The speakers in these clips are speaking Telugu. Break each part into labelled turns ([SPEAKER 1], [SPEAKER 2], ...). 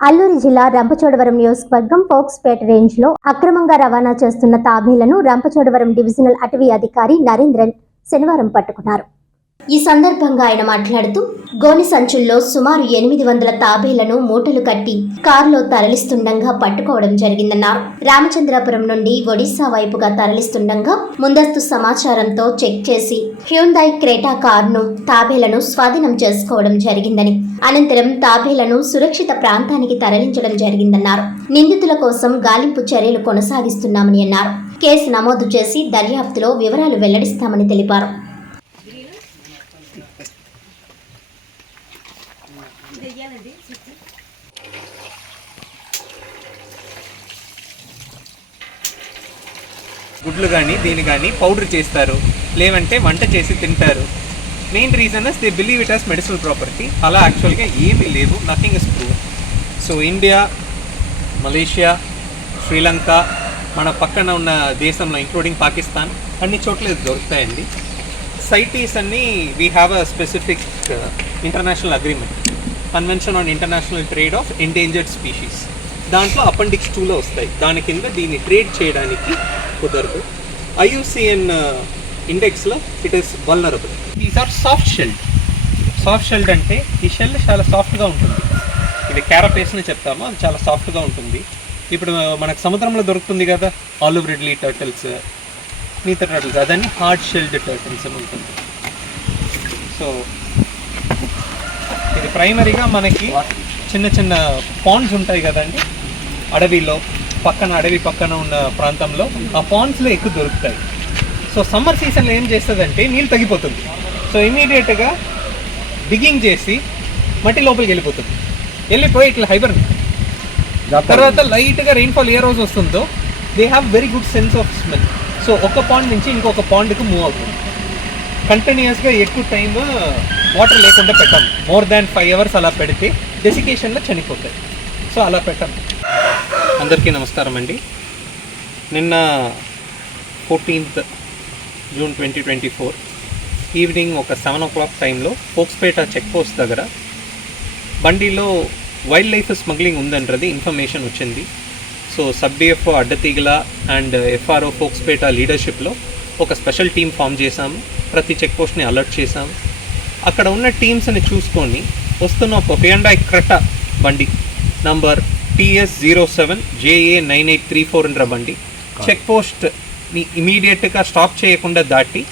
[SPEAKER 1] అల్లూరి జిల్లా రంపచోడవరం నియోజకవర్గం పోక్స్పేట రేంజ్లో అక్రమంగా రవాణా చేస్తున్న తాబేలను రంపచోడవరం డివిజనల్ అటవీ అధికారి నరేంద్రన్ శనివారం పట్టుకున్నారు. ఈ సందర్భంగా ఆయన మాట్లాడుతూ గోని సంచుల్లో సుమారు ఎనిమిది వందల తాబేలను మూటలు కట్టి కారులో తరలిస్తుండగా పట్టుకోవడం జరిగిందన్నారు. రామచంద్రాపురం నుండి ఒడిశా వైపుగా తరలిస్తుండగా ముందస్తు సమాచారంతో చెక్ చేసి హ్యూందాయ్ క్రేటా కారును తాబేలను స్వాధీనం చేసుకోవడం జరిగిందని అనంతరం తాబేలను సురక్షిత ప్రాంతానికి తరలించడం జరిగిందన్నారు. నిందితుల కోసం గాలింపు చర్యలు కొనసాగిస్తున్నామని అన్నారు. కేసు నమోదు చేసి దర్యాప్తులో వివరాలు వెల్లడిస్తామని తెలిపారు.
[SPEAKER 2] గుడ్లు కానీ దీని కానీ పౌడర్ చేస్తారు. లేవంటే వంట చేసి తింటారు. Main reason they believe it as medicinal property. అలా యాక్చువల్గా ఏమీ లేవు. Nothing is prove. So India Malaysia Sri Lanka మన పక్కన ఉన్న దేశంలో ఇంక్లూడింగ్ పాకిస్తాన్ అన్ని చోట్ల దొరుకుతాయండి. సైటీస్ అన్ని we have a specific international agreement convention on international trade of endangered species దాంట్లో అపెండిక్స్ టూలో వస్తాయి. దాని కింద దీన్ని ట్రేడ్ చేయడానికి కుదరదు. IUCN ఇండెక్స్లో it is vulnerable these are soft shelled soft shelled అంటే ఈ షెల్ చాలా సాఫ్ట్గా ఉంటుంది. ఇది క్యారపేస్ని చెప్తాము. అది చాలా సాఫ్ట్గా ఉంటుంది. ఇప్పుడు మనకు సముద్రంలో దొరుకుతుంది కదా ఆలివ్ రిడ్లీ టర్టిల్స్. మిగతా టర్టిల్స్ అదన్నీ హార్డ్ షెల్డ్ టర్టిల్స్ అని ఉంటుంది. సో ఇది ప్రైమరీగా మనకి చిన్న చిన్న పాండ్స్ ఉంటాయి కదండి. అడవిలో పక్కన అడవి పక్కన ఉన్న ప్రాంతంలో ఆ పాండ్స్లో ఎక్కువ దొరుకుతాయి. సో సమ్మర్ సీజన్లో ఏం చేస్తుందంటే నీళ్ళు తగ్గిపోతుంది. సో ఇమీడియట్గా డిగింగ్ చేసి మట్టి లోపలికి వెళ్ళిపోతుంది. వెళ్ళిపోయి ఇట్లా హైబర్ తర్వాత లైట్గా రెయిన్ఫాల్ ఏ రోజు వస్తుందో they have very good sense of smell so ఒక పాండ్ నుంచి ఇంకొక పాండ్కి మూవ్ అవుతుంది. కంటిన్యూస్గా ఎక్కువ టైం వాటర్ uh, లేకుండా పెట్టాం. మోర్ దాన్ ఫైవ్ అవర్స్ అలా పెడితే డెసికేషన్లో చనిపోతాయి. సో అలా పెట్టాం. అందరికీ నమస్కారం అండి. నిన్న fourteenth June twenty twenty four evening ఒక సెవెన్ ఓ క్లాక్ టైంలో పోక్స్పేట చెక్ పోస్ట్ దగ్గర బండిలో వైల్డ్ లైఫ్ స్మగ్లింగ్ ఉందన్నది ఇన్ఫర్మేషన్ వచ్చింది. So sub DF Addateegala and FRO Fokspeta లీడర్షిప్లో ఒక స్పెషల్ టీం ఫామ్ చేశాము. ప్రతి చెక్ పోస్ట్ని అలర్ట్ చేశాము. అక్కడ ఉన్న టీమ్స్ని చూసుకొని వస్తున్న ఒక హ్యుండాయ్ క్రెటా బండి number TS zero seven JA nine eight three four ఎன்ற బండి. చెక్ పోస్ట్ని ఇమీడియట్గా స్టాప్ చేయకుండా దాటి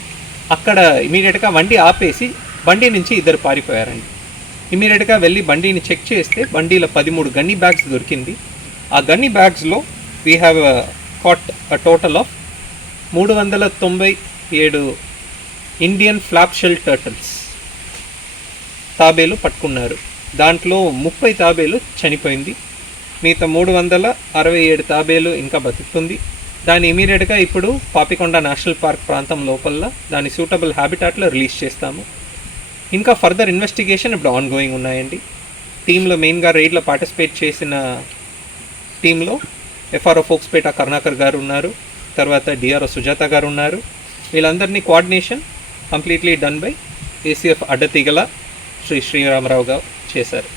[SPEAKER 2] అక్కడ ఇమీడియట్గా బండి ఆపేసి బండి నుంచి ఇద్దరు పారిపోయారండి. ఇమీడియట్గా వెళ్ళి బండిని చెక్ చేస్తే బండిలో పదిమూడు గన్నీ బ్యాగ్స్ దొరికింది. ఆ gunny బ్యాగ్స్లో we have caught a total of మూడు వందల తొంభై ఏడు ఇండియన్ ఫ్లాప్ షెల్ టర్టిల్స్ తాబేలు పట్టుకున్నారు. దాంట్లో ముప్పై తాబేలు చనిపోయింది. మిగతా మూడు వందల అరవై ఏడు తాబేలు ఇంకా బతుకుతుంది. దాన్ని ఇమీడియట్గా ఇప్పుడు పాపికొండ నేషనల్ పార్క్ ప్రాంతం లోపల దాని సూటబుల్ హ్యాబిటాట్లో రిలీజ్ చేస్తాము. ఇంకా ఫర్దర్ ఇన్వెస్టిగేషన్ ఇప్పుడు ఆన్ గోయింగ్ ఉన్నాయండి. టీంలో మెయిన్గా రైడ్లో పార్టిసిపేట్ చేసిన టీంలో ఎఫ్ఆర్ఓ ఫోక్స్పేట కరుణాకర్ గారు ఉన్నారు తర్వాత డిఆర్ఓ సుజాత గారు ఉన్నారు. వీళ్ళందరినీ coordination completely done by ACF Addateegala Sri Sriramarao garu చేశారు.